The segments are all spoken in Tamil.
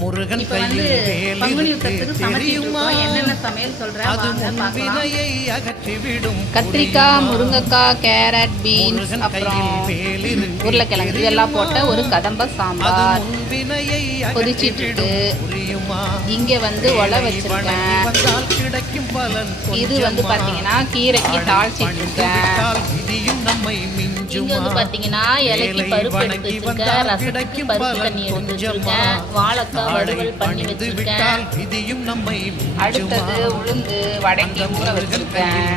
முருகன் கையில் என்னென்ன சமையல் சொல்றேன் கத்திரிக்காய், முருங்கைக்காய், கேரட், பீன்ஸ், அப்புறம் உருளைக்கிழங்கு இதெல்லாம் போட்ட ஒரு கதம்ப சாம்பார் கொதிச்சிட்டு இருக்கு. இங்க வந்து ஒலை வச்சிருக்கேன். இது வந்து பாத்தீங்கன்னா கீரைக்கு தாளிச்சிட்டு இருக்கேன். இங்க வந்து பாத்தீங்கன்னா இலைக்கு பருப்பு எடுத்து வச்சிருக்கேன், ரசத்துக்கு பருப்பு தண்ணி எடுத்து வச்சிருக்கேன், வாழைக்காய் வறுவல் பண்ணி வச்சிருக்கேன். அடுத்தது உளுந்து வடக்கி ஊற வச்சிருக்கேன்.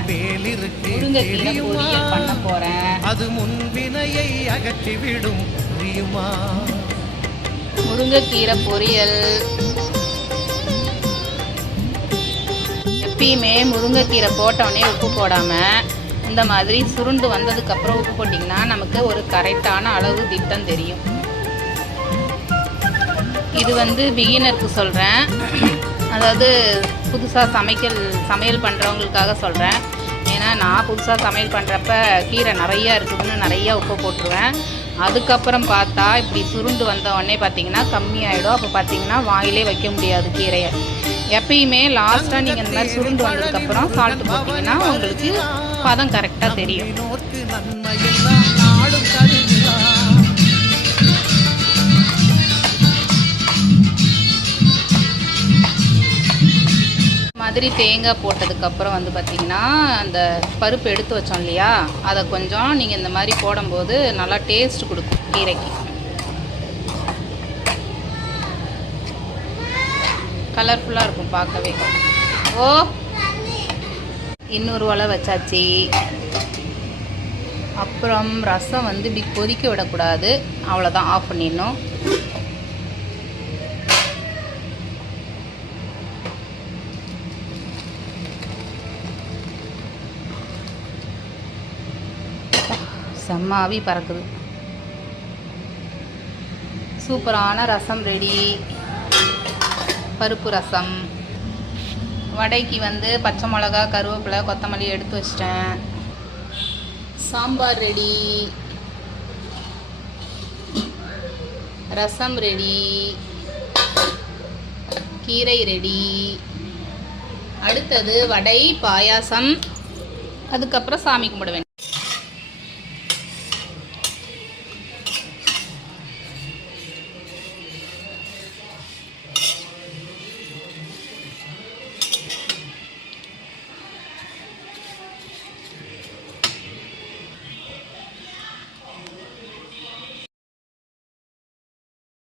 முருங்கைக்கீரை பொரியல் பண்ண போறேன். அது முன்வினையை அகற்றிவிடும். முருங்கைக்கீரை பொரியல். எப்பயுமே முருங்கைக்கீரை போட்டோடனே உப்பு போடாமல் இந்த மாதிரி சுருண்டு வந்ததுக்கப்புறம் உப்பு போட்டிங்கன்னா நமக்கு ஒரு கரெக்டான அளவு திட்டம் தெரியும். இது வந்து பிகினருக்கு சொல்கிறேன், அதாவது புதுசாக சமையல் பண்ணுறவங்களுக்காக சொல்கிறேன். ஏன்னா நான் புதுசாக சமையல் பண்ணுறப்ப கீரை நிறையா இருக்குதுன்னு நிறையா உப்பு போட்டுருவேன். அதுக்கப்புறம் பார்த்தா இப்படி சுருண்டு வந்த உடனே பார்த்திங்கன்னா கம்மியாயிடும். அப்போ பார்த்திங்கன்னா வாயிலே வைக்க முடியாது கீரையை. எப்பயுமே லாஸ்ட்டாக நீங்கள் இந்த மாதிரி சுருண்டு வந்ததுக்கப்புறம் சால்ட்டு போட்டிங்கன்னா உங்களுக்கு பதம் கரெக்டாக தெரியும். மாதிரி தேங்காய் போட்டதுக்கப்புறம் வந்து பார்த்திங்கன்னா அந்த பருப்பு எடுத்து வச்சோம் இல்லையா, அதை கொஞ்சம் நீங்கள் இந்த மாதிரி போடும்போது நல்லா டேஸ்ட் கொடுக்கும் கீரைக்கு. கலர்ஃபுல்லாக இருக்கும் பார்க்கவே. இன்னொரு ஒலை வச்சாச்சு. அப்புறம் ரசம் வந்து இப்படி கொதிக்க விடக்கூடாது, அவ்வளோதான், ஆஃப் பண்ணிடணும். செம்மாவி பறக்குது. சூப்பரான ரசம் ரெடி. பருப்பு ரசம். வடைக்கு வந்து பச்சை மிளகா, கருவேப்பிலை, கொத்தமல்லி எடுத்து வச்சிட்டேன். சாம்பார் ரெடி, ரசம் ரெடி, கீரை ரெடி. அடுத்தது வடை, பாயாசம், அதுக்கப்புறம் சாமி கும்பிட வேண்டும்.